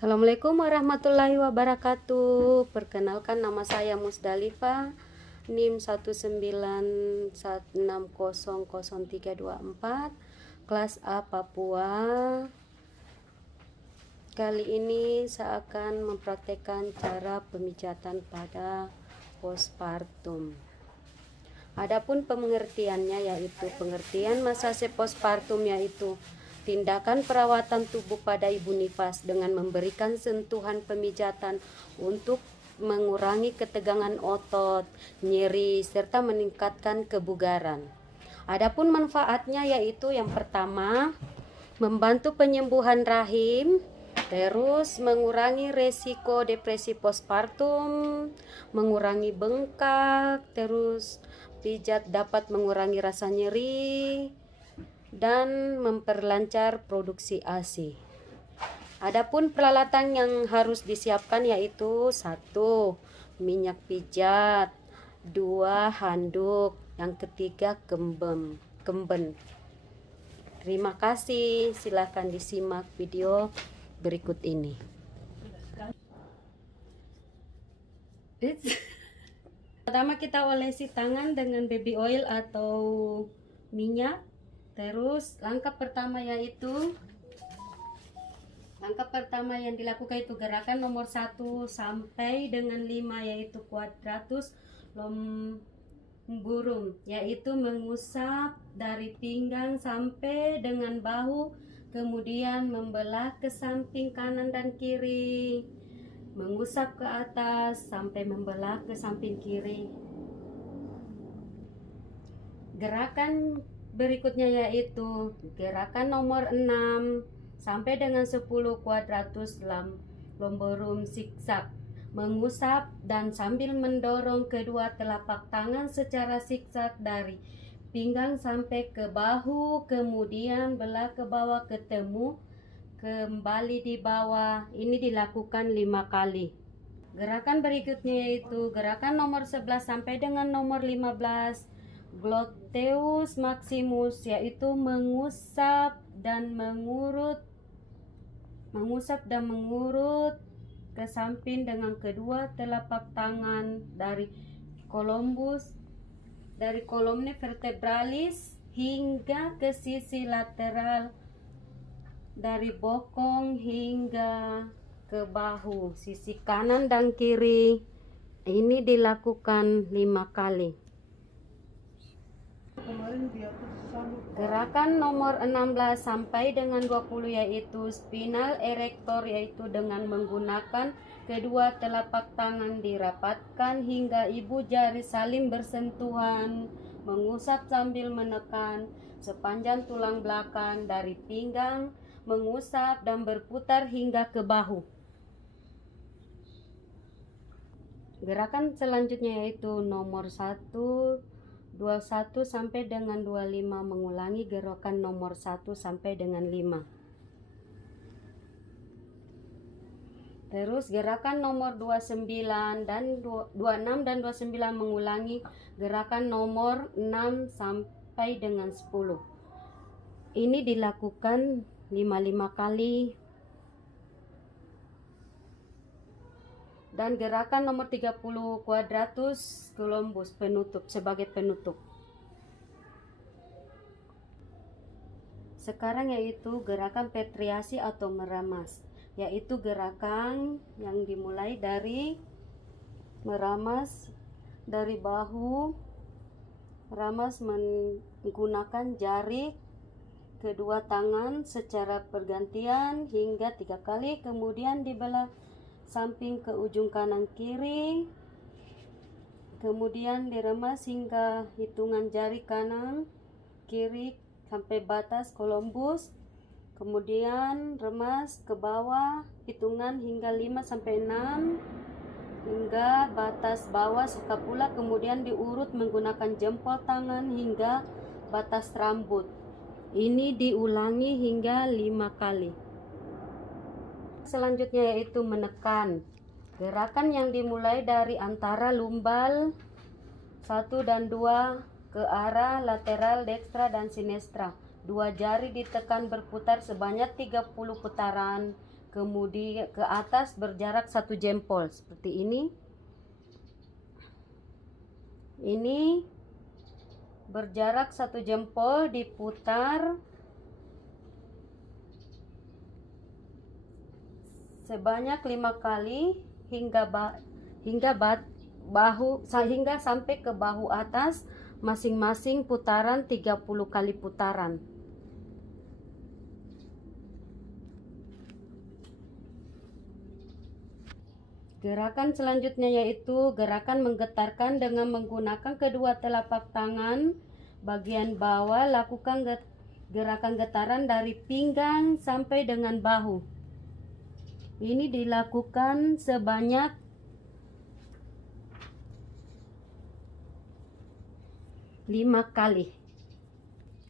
Assalamualaikum warahmatullahi wabarakatuh. Perkenalkan, nama saya Musdalifah, NIM 191600324, kelas A Papua. Kali ini saya akan mempraktekkan cara pemijatan pada postpartum. Adapun pengertiannya yaitu pengertian masa postpartum yaitu tindakan perawatan tubuh pada ibu nifas dengan memberikan sentuhan pemijatan untuk mengurangi ketegangan otot, nyeri, serta meningkatkan kebugaran. Adapun manfaatnya yaitu yang pertama, membantu penyembuhan rahim, terus mengurangi resiko depresi postpartum, mengurangi bengkak, terus pijat dapat mengurangi rasa nyeri, dan memperlancar produksi ASI. Adapun peralatan yang harus disiapkan yaitu 1. Minyak pijat, 2. Handuk, yang ketiga kemben. Terima kasih, silahkan disimak video berikut ini. Pertama kita olesi tangan dengan baby oil atau minyak. Terus langkah pertama yang dilakukan itu gerakan nomor 1 sampai dengan 5 yaitu kuadratus lomburum, yaitu mengusap dari pinggang sampai dengan bahu, kemudian membelah ke samping kanan dan kiri, mengusap ke atas sampai membelah ke samping kiri. Gerakan berikutnya yaitu gerakan nomor 6 sampai dengan 10 kuadratus lomborum zigzag, mengusap dan sambil mendorong kedua telapak tangan secara zigzag dari pinggang sampai ke bahu, kemudian belah ke bawah ketemu kembali di bawah. Ini dilakukan 5 kali. Gerakan berikutnya yaitu gerakan nomor 11 sampai dengan nomor 15, gluteus maximus, yaitu mengusap dan mengurut ke samping dengan kedua telapak tangan dari kolumna vertebralis hingga ke sisi lateral, dari bokong hingga ke bahu, sisi kanan dan kiri. Ini dilakukan 5 kali. Gerakan nomor 16 sampai dengan 20 yaitu spinal erector, yaitu dengan menggunakan kedua telapak tangan dirapatkan hingga ibu jari saling bersentuhan, mengusap sambil menekan sepanjang tulang belakang dari pinggang, mengusap dan berputar hingga ke bahu. Gerakan selanjutnya yaitu nomor 21 sampai dengan 25, mengulangi gerakan nomor 1 sampai dengan 5. Terus gerakan nomor 29 dan 26 dan 29 mengulangi gerakan nomor 6 sampai dengan 10. Ini dilakukan 5 kali. Dan gerakan nomor 30 quadratus columbus, sebagai penutup. Sekarang yaitu gerakan petriasi atau meramas, yaitu gerakan yang dimulai dari meramas dari bahu, ramas menggunakan jari kedua tangan secara pergantian hingga 3 kali, kemudian dibelah samping ke ujung kanan kiri, kemudian diremas hingga hitungan jari kanan kiri sampai batas columbus, kemudian remas ke bawah hitungan hingga 5 sampai 6 hingga batas bawah scapula, kemudian diurut menggunakan jempol tangan hingga batas rambut. Ini diulangi hingga 5 kali. Selanjutnya yaitu menekan. Gerakan yang dimulai dari antara lumbal 1 dan 2 ke arah lateral dekstra dan sinestra. 2 jari ditekan berputar sebanyak 30 putaran, kemudian ke atas berjarak 1 jempol seperti ini. Ini berjarak 1 jempol, diputar sebanyak 5 kali hingga sampai ke bahu atas, masing-masing putaran 30 kali putaran. Gerakan selanjutnya yaitu gerakan menggetarkan dengan menggunakan kedua telapak tangan bagian bawah. Lakukan gerakan getaran dari pinggang sampai dengan bahu. Ini dilakukan sebanyak 5 kali.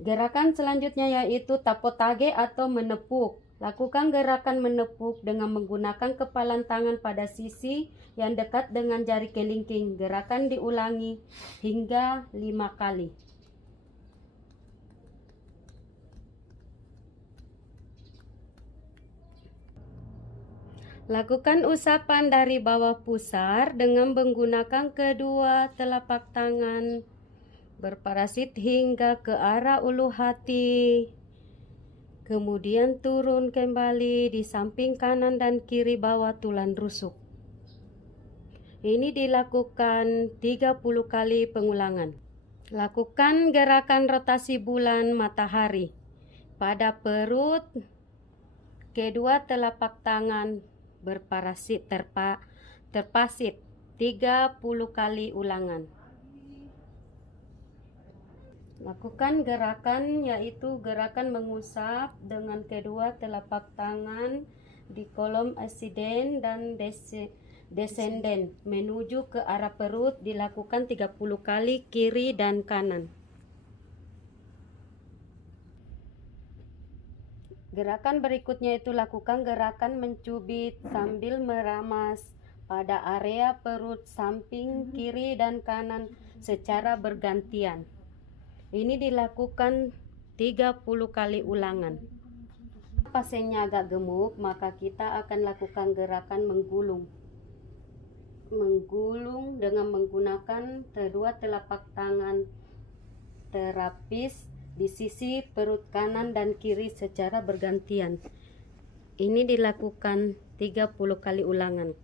Gerakan selanjutnya yaitu tapotage atau menepuk. Lakukan gerakan menepuk dengan menggunakan kepalan tangan pada sisi yang dekat dengan jari kelingking. Gerakan diulangi hingga 5 kali. Lakukan usapan dari bawah pusar dengan menggunakan kedua telapak tangan. Berparasit hingga ke arah ulu hati. Kemudian turun kembali di samping kanan dan kiri bawah tulang rusuk. Ini dilakukan 30 kali pengulangan. Lakukan gerakan rotasi bulan matahari pada perut. Kedua telapak tangan berparasit terpasit 30 kali ulangan. Lakukan gerakan yaitu gerakan mengusap dengan kedua telapak tangan di kolom ascending dan descending menuju ke arah perut. Dilakukan 30 kali kiri dan kanan. Gerakan berikutnya itu lakukan gerakan mencubit sambil meramas pada area perut samping kiri dan kanan secara bergantian. Ini dilakukan 30 kali ulangan. Pasiennya agak gemuk, maka kita akan lakukan gerakan menggulung. Menggulung dengan menggunakan kedua telapak tangan terapis di sisi perut kanan dan kiri secara bergantian. Ini dilakukan 30 kali ulangan.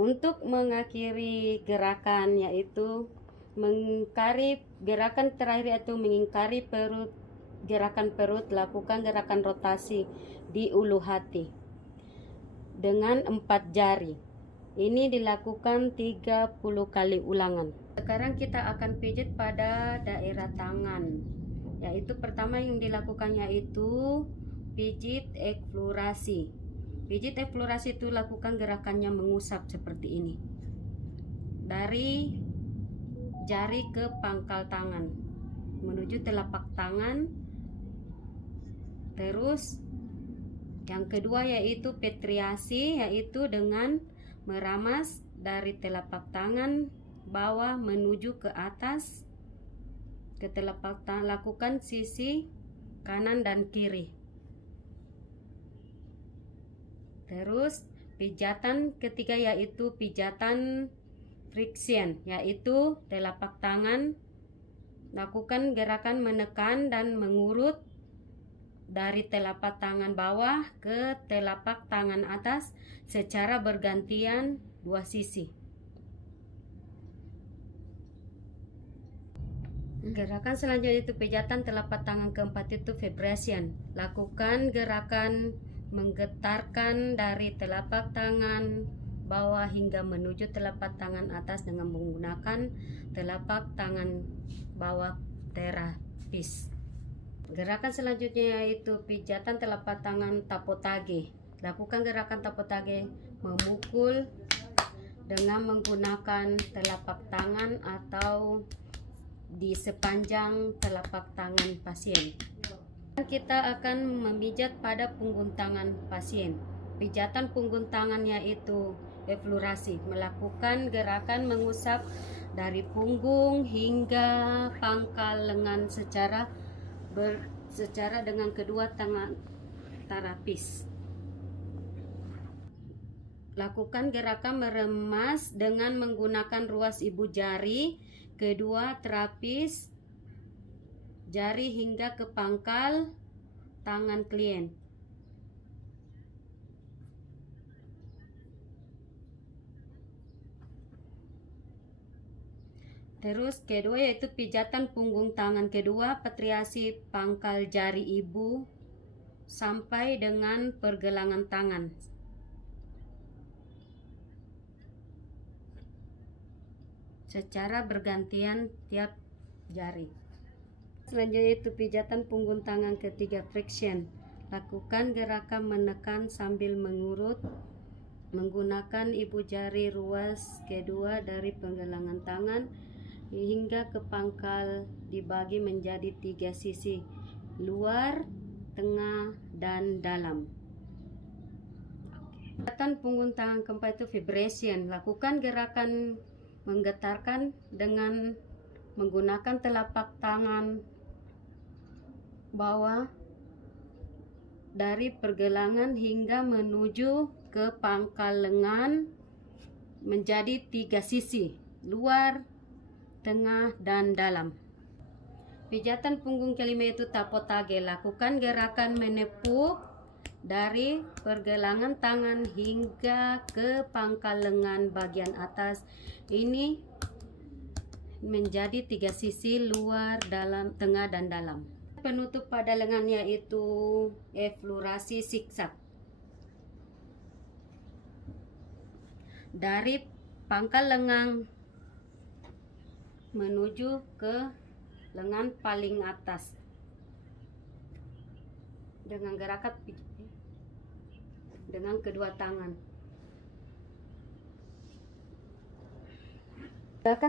Untuk mengakhiri gerakan yaitu gerakan terakhir yaitu mengingkari perut, gerakan perut. Lakukan gerakan rotasi di ulu hati dengan 4 jari. Ini dilakukan 30 kali ulangan. Sekarang kita akan pijit pada daerah tangan. Yaitu pertama yang dilakukan yaitu pijit eksplorasi. Pijit eksplorasi itu lakukan gerakannya mengusap seperti ini. Dari jari ke pangkal tangan menuju telapak tangan. Terus yang kedua yaitu petriasi, yaitu dengan meramas dari telapak tangan bawah menuju ke atas ke telapak tangan. Lakukan sisi kanan dan kiri. Terus pijatan ketiga yaitu pijatan friction, yaitu telapak tangan. Lakukan gerakan menekan dan mengurut dari telapak tangan bawah ke telapak tangan atas secara bergantian 2 sisi. Gerakan selanjutnya itu pijatan telapak tangan keempat itu vibration. Lakukan gerakan menggetarkan dari telapak tangan bawah hingga menuju telapak tangan atas dengan menggunakan telapak tangan bawah terapis. Gerakan selanjutnya yaitu pijatan telapak tangan tapotage. Lakukan gerakan tapotage memukul dengan menggunakan telapak tangan atau di sepanjang telapak tangan pasien. Kita akan memijat pada punggung tangan pasien. Pijatan punggung tangan yaitu eksplorasi, melakukan gerakan mengusap dari punggung hingga pangkal lengan secara dengan kedua tangan terapis. Lakukan gerakan meremas dengan menggunakan ruas ibu jari, kedua terapis jari hingga ke pangkal tangan klien. Terus kedua yaitu pijatan punggung tangan kedua, patriasi pangkal jari ibu sampai dengan pergelangan tangan. Secara bergantian tiap jari. Selanjutnya itu pijatan punggung tangan ketiga, friction. Lakukan gerakan menekan sambil mengurut menggunakan ibu jari ruas kedua dari pergelangan tangan hingga ke pangkal, dibagi menjadi 3 sisi, luar, tengah, dan dalam. Gerakan punggung tangan keempat itu vibration. Lakukan gerakan menggetarkan dengan menggunakan telapak tangan bawah dari pergelangan hingga menuju ke pangkal lengan menjadi 3 sisi, luar, tengah, dan dalam. Pijatan punggung kelima itu tapotage. Lakukan gerakan menepuk dari pergelangan tangan hingga ke pangkal lengan bagian atas. Ini menjadi 3 sisi, luar, dalam, tengah, dan dalam. Penutup pada lengan yaitu eflorasi zigzag. Dari pangkal lengan menuju ke lengan paling atas dengan gerakan dengan kedua tangan.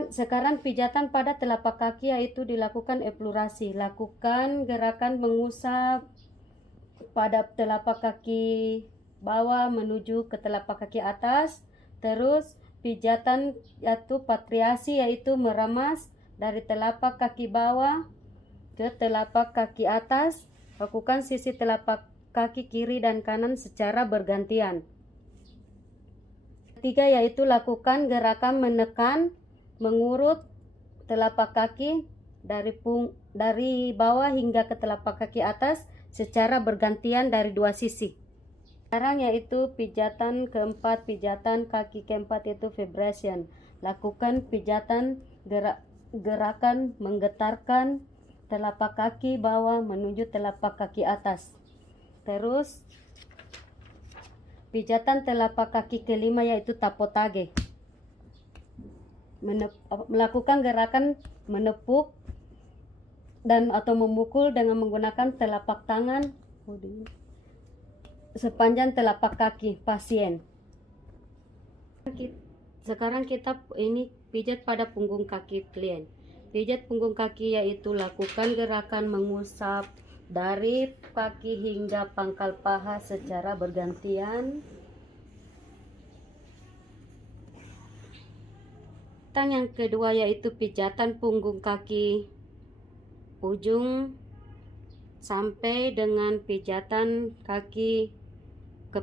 Sekarang pijatan pada telapak kaki yaitu dilakukan eflorasi. Lakukan gerakan mengusap pada telapak kaki bawah menuju ke telapak kaki atas. Terus pijatan yaitu patriasi, yaitu meremas dari telapak kaki bawah ke telapak kaki atas. Lakukan sisi telapak kaki kiri dan kanan secara bergantian. Ketiga yaitu lakukan gerakan menekan mengurut telapak kaki dari bawah hingga ke telapak kaki atas secara bergantian dari 2 sisi. Sekarang yaitu pijatan keempat, pijatan kaki keempat yaitu vibration. Lakukan pijatan gerakan menggetarkan telapak kaki bawah menuju telapak kaki atas. Terus pijatan telapak kaki kelima yaitu tapotage. Melakukan gerakan menepuk dan atau memukul dengan menggunakan telapak tangan sepanjang telapak kaki pasien. Sekarang kita ini pijat pada punggung kaki klien. Pijat punggung kaki yaitu lakukan gerakan mengusap dari kaki hingga pangkal paha secara bergantian. Yang kedua yaitu pijatan punggung kaki ujung sampai dengan pijatan kaki ke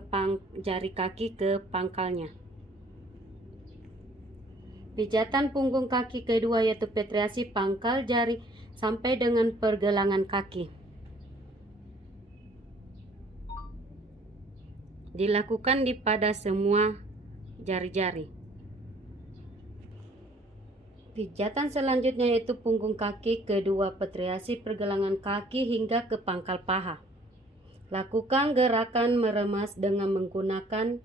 jari kaki ke pangkalnya. Pijatan punggung kaki kedua yaitu patriasi pangkal jari sampai dengan pergelangan kaki. Dilakukan pada semua jari-jari. Pijatan selanjutnya yaitu punggung kaki kedua, patriasi pergelangan kaki hingga ke pangkal paha. Lakukan gerakan meremas dengan menggunakan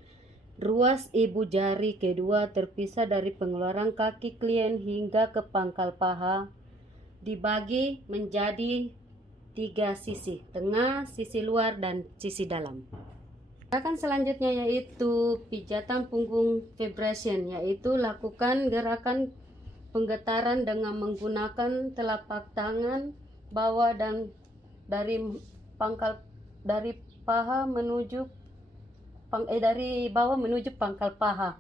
ruas ibu jari kedua terpisah dari pengeluaran kaki klien hingga ke pangkal paha, dibagi menjadi 3 sisi, tengah, sisi luar, dan sisi dalam. Gerakan selanjutnya yaitu pijatan punggung vibration, yaitu lakukan gerakan penggetaran dengan menggunakan telapak tangan bawah dan dari paha menuju dari bawah menuju pangkal paha.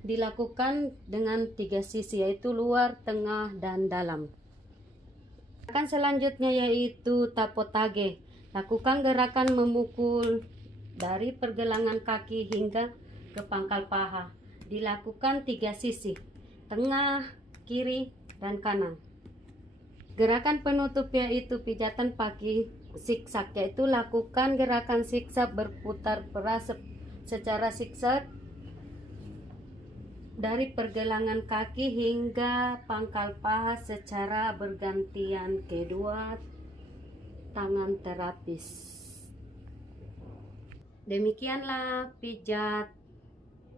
Dilakukan dengan 3 sisi yaitu luar, tengah, dan dalam. Gerakan selanjutnya yaitu tapotage. Lakukan gerakan memukul dari pergelangan kaki hingga ke ke pangkal paha. Dilakukan 3 sisi, tengah, kiri, dan kanan. Gerakan penutup yaitu pijatan kaki zigzag, yaitu lakukan gerakan zigzag berputar peras secara zigzag dari pergelangan kaki hingga pangkal paha secara bergantian kedua tangan terapis. Demikianlah pijat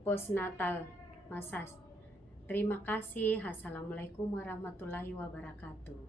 postnatal massage. Terima kasih. Assalamualaikum warahmatullahi wabarakatuh.